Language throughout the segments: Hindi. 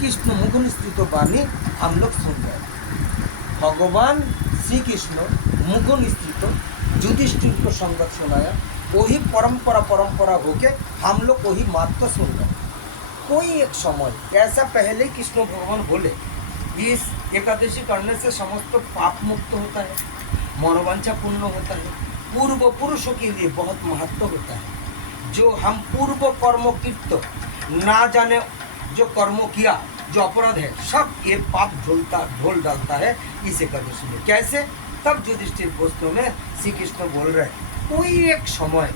कृष्ण मुख निस्तृत वाणी हम लोग सुन रहे हैं। भगवान श्री कृष्ण मुख निस्तृत युधिष्ठिर को संगत सुनाया, वही परंपरा होके हम लोग वही मात्र सुन रहे हैं। कोई एक समय ऐसा पहले कृष्ण भगवान बोले, इस एकादशी करने से समस्त पाप मुक्त होता है, मनोवांछा पूर्ण होता है, पूर्व पुरुषों के लिए बहुत महत्व होता है। जो हम पूर्व कर्म कृत ना जाने जो कर्मों किया, जो अपराध है, सब ये पाप ढोल डालता है इस एकादशी में। कैसे? तब युधिष्ठिर गोष्ठों में श्री कृष्ण बोल रहे, कोई एक समय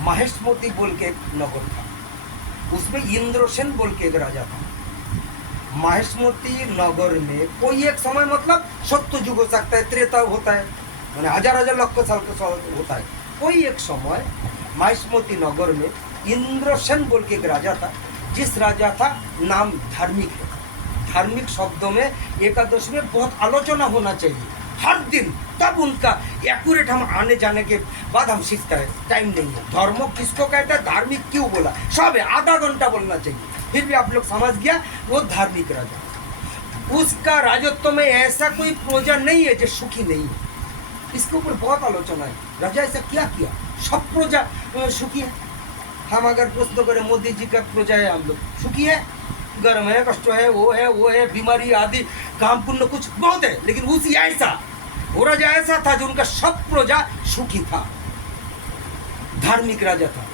महेशमती बोल के एक नगर था, उसमें इंद्रसेन बोल के एक राजा था। महेशमती नगर में कोई एक समय मतलब सत्य युग हो सकता है, त्रेता होता है, मैंने हजार लाख साल का होता है। कोई एक समय महेशमती नगर में इंद्रसेन बोल के एक राजा था, जिस राजा था नाम धार्मिक है। धार्मिक शब्दों में एकादशी में बहुत आलोचना होना चाहिए हर दिन, तब उनका एक्यूरेट हम आने जाने के बाद हम सीखता है। टाइम नहीं है। धर्म किसको कहता है, धार्मिक क्यों बोला, सब है, आधा घंटा बोलना चाहिए, फिर भी आप लोग समझ गया वो धार्मिक राजा। उसका राजत्व में ऐसा कोई प्रजा नहीं है जो सुखी नहीं है। इसके ऊपर बहुत आलोचना है। राजा ऐसा क्या किया, सब प्रजा सुखी है। हम अगर प्रश्न करें मोदी जी का प्रजा है, हम लोग सुखी है, गर्म है, कष्ट है, वो है, बीमारी आदि, काम पुण्य कुछ बहुत है, लेकिन उसी ऐसा वो राजा ऐसा था जो उनका सब प्रजा सुखी था, धार्मिक राजा था।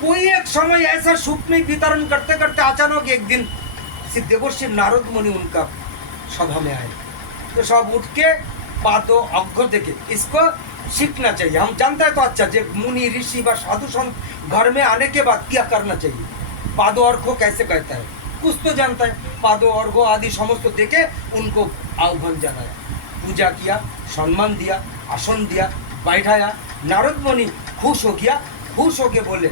कोई एक समय ऐसा सुख में वितरण करते करते अचानक एक दिन श्री देवर्षि नारद मुनि उनका सभा में आए, तो सब उठ के पादो अग्र देखे, इसको सीखना चाहिए। हम जानते हैं तो अच्छा, जो मुनि ऋषि व साधु संत घर में आने के बाद क्या करना चाहिए, पादो अर्घ्य कैसे कहता है कुछ तो जानता है। पादो अर्घ्य आदि समस्त देके उनको आह्वान जनाया, पूजा किया, सम्मान दिया, आसन दिया, बैठाया। नारद मुनि खुश हो गया, खुश होके बोले,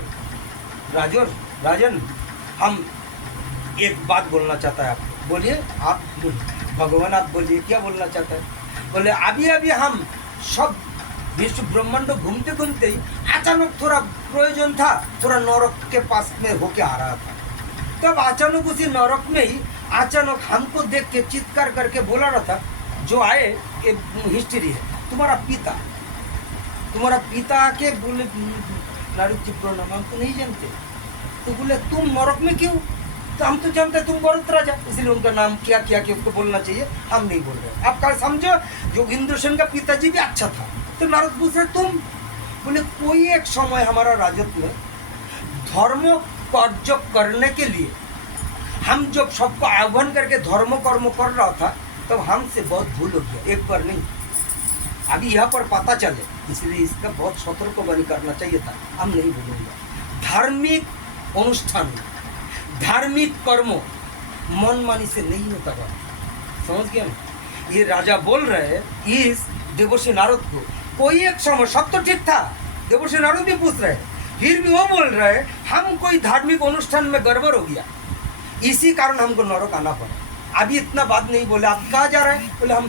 राजन हम एक बात बोलना चाहता है। आप बोलिए, आप भगवान आप बोलिए, क्या बोलना चाहता है। बोले अभी हम सब विश्व ब्रह्मांड घूमते घूमते ही अचानक थोड़ा प्रयोजन था, थोड़ा नरक के पास में होके आ रहा था। तब अचानक उसी नरक में ही अचानक हमको देख के चित्कार करके बोला रहा था, जो आए ये हिस्ट्री है, तुम्हारा पिता के बोले, नारद जी प्रणाम, हम तो नहीं जानते। तो बोले तुम नरक में क्यों, तो हम तो जानते तुम भरत राजा, इसलिए उनका नाम क्या किया कि उसको बोलना चाहिए, हम नहीं बोल रहे। आप क्या समझो, जो इंद्रसेन का पिताजी भी अच्छा था, तो नारद पूछ रहे तुम। बोले कोई एक समय हमारा राजत्व में धर्म कार्य करने के लिए हम जब सबको आह्वान करके धर्म कर्म कर रहा था, तब हमसे बहुत भूल हो गया, एक बार नहीं, अभी यहाँ पर पता चले, इसलिए इसका बहुत सतर्कवाणी करना चाहिए था, हम नहीं भूलेंगे। धार्मिक अनुष्ठान, धार्मिक कर्म मनमानी से नहीं होता बात, समझ गए ना। ये राजा बोल रहे हैं इस देवर्षि नारद को, कोई एक समय सब तो ठीक था, देवर्षि नारद भी पूछ रहे हैं, फिर भी वो बोल रहे हैं हम कोई धार्मिक अनुष्ठान में गड़बड़ हो गया, इसी कारण हमको नरक आना पड़ा। अभी इतना बात नहीं बोले, आप कहाँ जा रहे हैं। बोले हम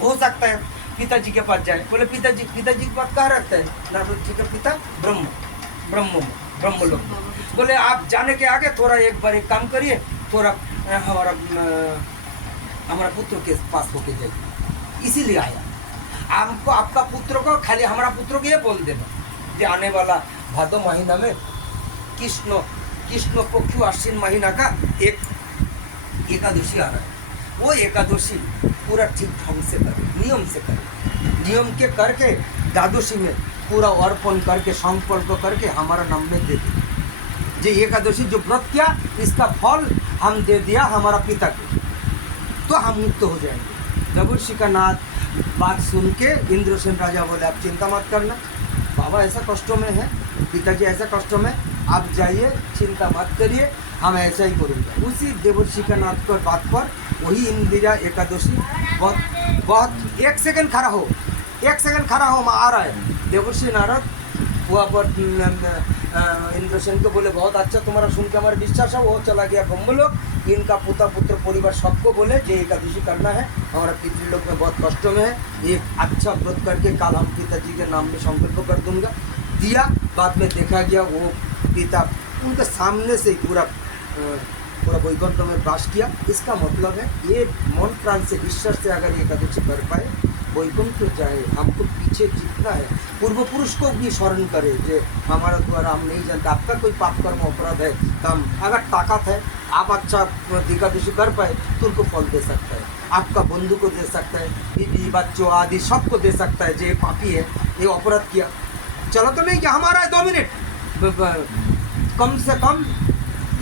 हो सकता है पिताजी के पास जाए। बोले पिताजी के पास कहाँ रखता है, नारद जी का पिता ब्रह्म लोक। बोले आप जाने के आगे थोड़ा एक बार एक काम करिए, थोड़ा हमारा पुत्र के पास होके जाइए, इसीलिए आया। हमको आपका पुत्र को खाली हमारा पुत्र को ये बोल देना कि आने वाला भादो महीना में कृष्ण पक्ष आश्विन महीना का एक एकादशी आ रहा है, वो एकादशी पूरा ठीक ढंग से करें, नियम से करें, नियम के करके द्वादशी में पूरा अर्पण करके संकल्प करके हमारा नाम में दे दें। जो एकादशी जो व्रत किया, इसका फल हम दे दिया हमारा पिता को, तो हम मुक्त हो जाएंगे। देवर्षि का नाथ बात सुन के इंद्रसेन राजा बोले आप चिंता मत करना, बाबा ऐसा कष्टों में है, पिताजी ऐसा कष्टों में, आप जाइए, चिंता मत करिए, हम ऐसा ही करेंगे। उसी देवर्षि का नाथ पर बात पर वही इंदिरा एकादशी बहुत एक सेकंड खड़ा हो, मैं आ रहा है। देवर्षि नारद वहाँ पर इंद्रसेन को बोले बहुत अच्छा, तुम्हारा सुन के हमारा विश्वास है। वो चला गया ब्रह्मलोक, इनका पुत्र परिवार सबको बोले जो एकादशी करना है, हमारा पितृलोक में बहुत कष्टों में है, एक अच्छा व्रत करके कल हम पिताजी के नाम में संकल्प कर दूंगा। दिया, बाद में देखा गया वो पिता उनके सामने से ही पूरा पूरा वैकुंठ में वास किया। इसका मतलब है ये मन प्राण से विश्वास से अगर एकादशी कर पाए वैकुंठ जाए। हमको पीछे जितना है पूर्व पुरुष को भी स्मरण करे जो हमारा द्वारा हम नहीं जानते, आपका कोई पाप कर्म अपराध है काम अगर ताकत है आप अच्छा एकादशी कर पाए तो उनको फल दे सकता है, आपका बंधु को दे सकता है, बीवी बच्चों आदि सबको दे सकता है। जो पापी है ये अपराध किया, चलो तो नहीं कि हमारा है 2 मिनट कम से कम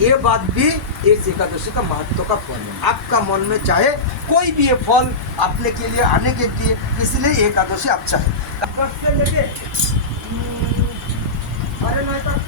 ये बात भी इस एकादशी का महत्व का फल है। आपका मन में चाहे कोई भी ये फल अपने के लिए आने के लिए, इसलिए एकादशी अच्छा है। 10 से लेके 9:30 तक